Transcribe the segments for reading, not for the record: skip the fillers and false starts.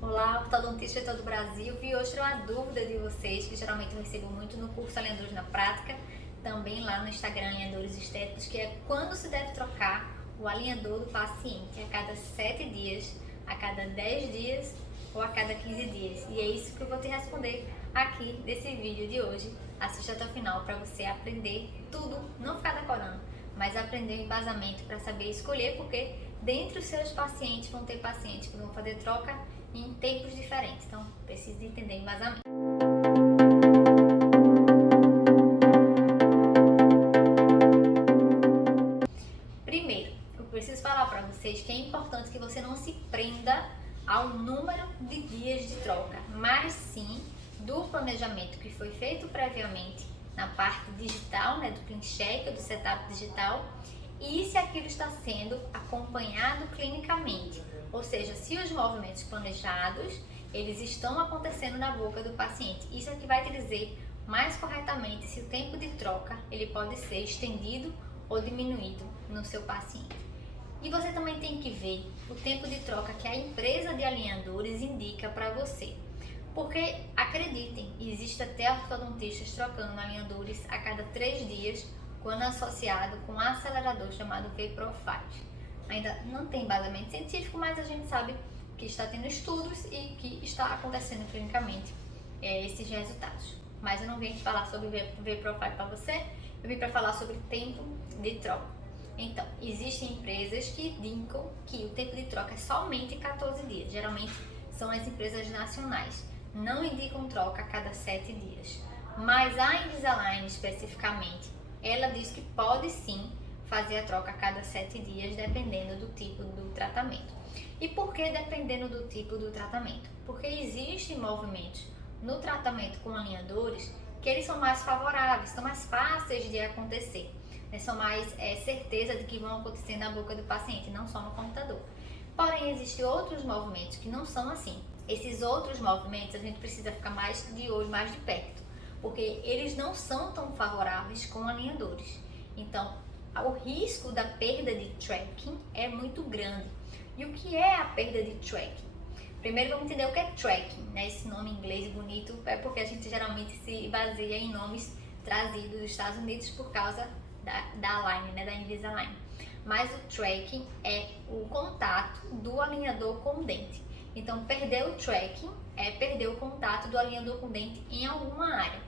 Olá, ortodontista de todo o Brasil. Vi hoje uma dúvida de vocês, que geralmente eu recebo muito no curso Alinhadores na Prática, também lá no Instagram Alinhadores Estéticos, que é quando se deve trocar o alinhador do paciente, a cada 7 dias, a cada 10 dias ou a cada 15 dias. E é isso que eu vou te responder aqui nesse vídeo de hoje. Assista até o final para você aprender tudo, não ficar decorando, mas aprender o embasamento para saber escolher, porque dentre os seus pacientes vão ter pacientes que vão fazer troca em tempos diferentes, então precisa entender o embasamento. Primeiro, eu preciso falar para vocês que é importante que você não se prenda ao número de dias de troca, mas sim do planejamento que foi feito previamente na parte digital, do clean check, do setup digital, e se aquilo está sendo acompanhado clinicamente, ou seja, se os movimentos planejados eles estão acontecendo na boca do paciente. Isso é que vai te dizer mais corretamente se o tempo de troca ele pode ser estendido ou diminuído no seu paciente. E você também tem que ver o tempo de troca que a empresa de alinhadores indica para você. Porque, acreditem, existe até ortodontistas trocando alinhadores a cada 3 dias, quando associado com um acelerador chamado V-Profile. Ainda não tem embasamento científico, mas a gente sabe que está tendo estudos e que está acontecendo clinicamente esses resultados. Mas eu não vim falar sobre V-Profile para você, eu vim para falar sobre tempo de troca. Então, existem empresas que indicam que o tempo de troca é somente 14 dias, geralmente são as empresas nacionais. Não indicam troca a cada 7 dias, mas a Invisalign especificamente, ela diz que pode sim fazer a troca a cada 7 dias, dependendo do tipo do tratamento. E por que dependendo do tipo do tratamento? Porque existem movimentos no tratamento com alinhadores que eles são mais favoráveis, são mais fáceis de acontecer, são mais certeza de que vão acontecer na boca do paciente, não só no computador. Porém, existem outros movimentos que não são assim. Esses outros movimentos a gente precisa ficar mais de olho, mais de perto, porque eles não são tão favoráveis com alinhadores. Então, o risco da perda de tracking é muito grande. E o que é a perda de tracking? Primeiro vamos entender o que é tracking, Esse nome em inglês bonito é porque a gente geralmente se baseia em nomes trazidos dos Estados Unidos por causa da Align, da Invisalign. Mas o tracking é o contato do alinhador com o dente. Então, perder o tracking é perder o contato do alinhador com o dente em alguma área.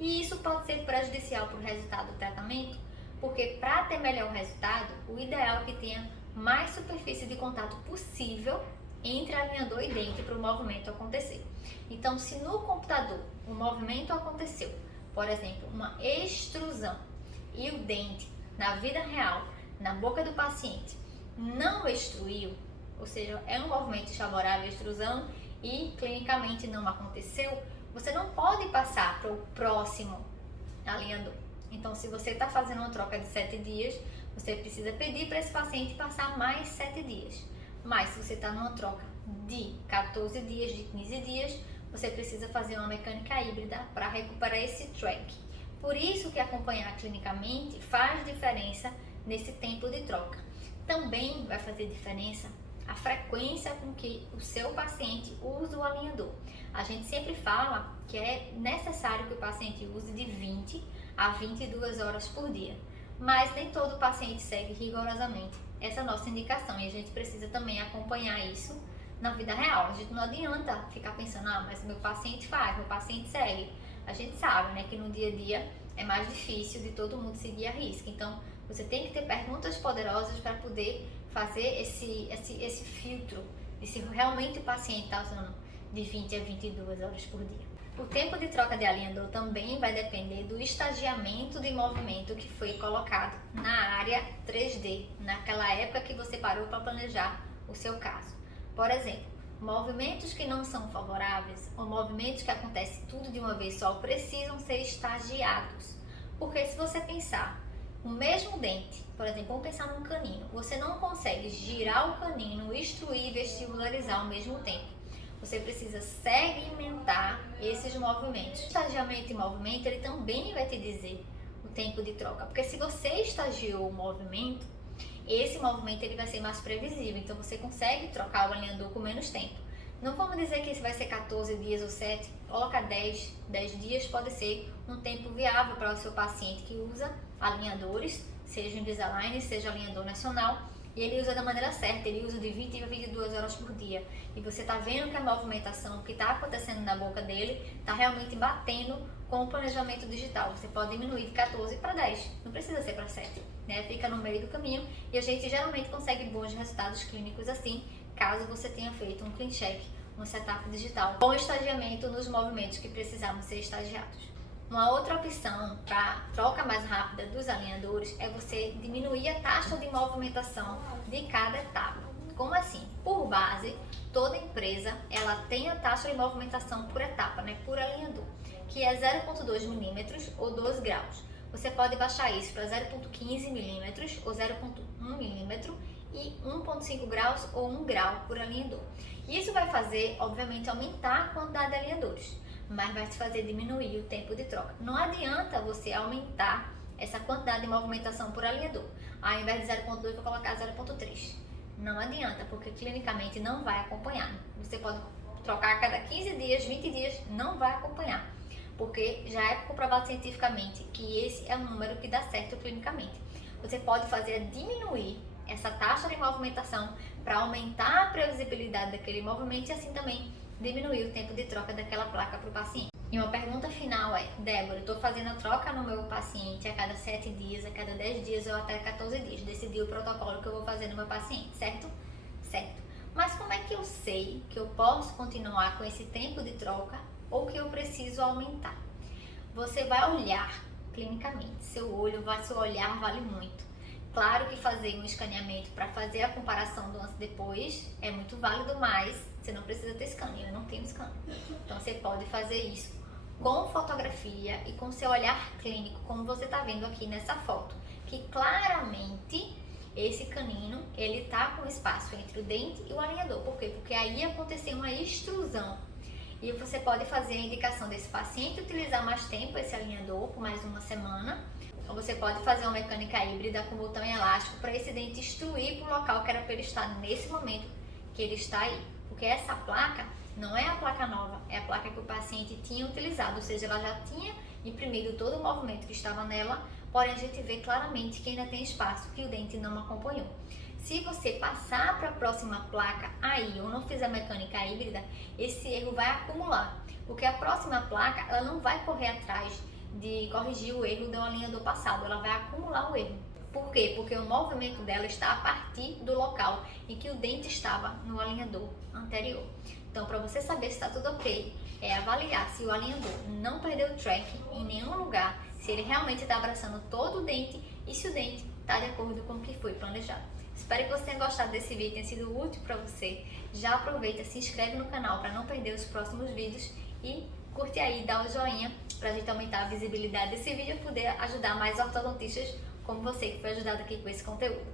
E isso pode ser prejudicial para o resultado do tratamento, porque para ter melhor resultado, o ideal é que tenha mais superfície de contato possível entre alinhador e dente para o movimento acontecer. Então, se no computador o movimento aconteceu, por exemplo, uma extrusão, e o dente, na vida real, na boca do paciente, não extruiu, ou seja, é um movimento desfavorável à extrusão e clinicamente não aconteceu, você não pode passar para o próximo alinhador. Então, se você está fazendo uma troca de 7 dias, você precisa pedir para esse paciente passar mais 7 dias. Mas se você está numa troca de 14 dias, de 15 dias, você precisa fazer uma mecânica híbrida para recuperar esse track. Por isso que acompanhar clinicamente faz diferença nesse tempo de troca. Também vai fazer diferença a frequência com que o seu paciente usa o alinhador. A gente sempre fala que é necessário que o paciente use de 20 a 22 horas por dia, mas nem todo paciente segue rigorosamente essa nossa indicação e a gente precisa também acompanhar isso na vida real. A gente não adianta ficar pensando, mas meu paciente faz, meu paciente segue. A gente sabe, que no dia a dia é mais difícil de todo mundo seguir a risca. Então, você tem que ter perguntas poderosas para poder fazer esse filtro de se realmente o paciente está usando de 20 a 22 horas por dia. O tempo de troca de alinhador também vai depender do estagiamento de movimento que foi colocado na área 3D, naquela época que você parou para planejar o seu caso. Por exemplo, movimentos que não são favoráveis ou movimentos que acontecem tudo de uma vez só precisam ser estagiados. Porque se você pensar o mesmo dente, por exemplo, vamos pensar num canino, você não consegue girar o canino, extruir e vestibularizar ao mesmo tempo. Você precisa segmentar esses movimentos. O estagiamento e movimento, ele também vai te dizer o tempo de troca, porque se você estagiou o movimento, esse movimento ele vai ser mais previsível, então você consegue trocar o alinhador com menos tempo. Não vamos dizer que esse vai ser 14 dias ou 7, coloca 10. 10 dias pode ser um tempo viável para o seu paciente que usa alinhadores, seja Invisalign, seja alinhador nacional, e ele usa da maneira certa, ele usa de 20 a 22 horas por dia. E você está vendo que a movimentação que está acontecendo na boca dele está realmente batendo com o planejamento digital. Você pode diminuir de 14 para 10, não precisa ser para 7, né? Fica no meio do caminho e a gente geralmente consegue bons resultados clínicos assim, caso você tenha feito um clean check, um setup digital, com estagiamento nos movimentos que precisavam ser estagiados. Uma outra opção para troca mais rápida dos alinhadores é você diminuir a taxa de movimentação de cada etapa. Como assim? Por base, toda empresa ela tem a taxa de movimentação por etapa, né, por alinhador, que é 0,2 milímetros ou 12 graus. Você pode baixar isso para 0,15 milímetros ou 0,1 milímetro e 1,5 graus ou 1 grau por alinhador. Isso vai fazer, obviamente, aumentar a quantidade de alinhadores, mas vai te fazer diminuir o tempo de troca. Não adianta você aumentar essa quantidade de movimentação por alinhador. Ao invés de 0,2, vou colocar 0,3. Não adianta, porque clinicamente não vai acompanhar. Você pode trocar a cada 15 dias, 20 dias, não vai acompanhar, porque já é comprovado cientificamente que esse é um número que dá certo clinicamente. Você pode fazer diminuir essa taxa de movimentação para aumentar a previsibilidade daquele movimento e assim também diminuir o tempo de troca daquela placa para o paciente. E uma pergunta final é: Débora, eu estou fazendo a troca no meu paciente a cada 7 dias, a cada 10 dias ou até 14 dias. Decidi o protocolo que eu vou fazer no meu paciente, certo? Certo. Mas como é que eu sei que eu posso continuar com esse tempo de troca ou que eu preciso aumentar? Você vai olhar clinicamente, seu olhar vale muito. Claro que fazer um escaneamento para fazer a comparação do antes e depois é muito válido, mas você não precisa ter scanner, eu não tenho scanner. Então você pode fazer isso com fotografia e com seu olhar clínico, como você está vendo aqui nessa foto, que claramente esse canino ele está com espaço entre o dente e o alinhador. Por quê? Porque aí aconteceu uma extrusão. E você pode fazer a indicação desse paciente utilizar mais tempo esse alinhador, por mais uma semana. Ou você pode fazer uma mecânica híbrida com botão e elástico para esse dente extruir para o local que era para ele estar nesse momento que ele está aí. Porque essa placa não é a placa nova, é a placa que o paciente tinha utilizado, ou seja, ela já tinha imprimido todo o movimento que estava nela, porém a gente vê claramente que ainda tem espaço que o dente não acompanhou. Se você passar para a próxima placa aí ou não fizer mecânica híbrida, esse erro vai acumular, porque a próxima placa ela não vai correr atrás de corrigir o erro do alinhador passado, ela vai acumular o erro. Por quê? Porque o movimento dela está a partir do local em que o dente estava no alinhador anterior. Então, para você saber se está tudo ok, é avaliar se o alinhador não perdeu o track em nenhum lugar, se ele realmente está abraçando todo o dente e se o dente está de acordo com o que foi planejado. Espero que você tenha gostado desse vídeo, tenha sido útil para você. Já aproveita, se inscreve no canal para não perder os próximos vídeos e curte aí, dá o joinha para a gente aumentar a visibilidade desse vídeo e poder ajudar mais ortodontistas como você que foi ajudado aqui com esse conteúdo.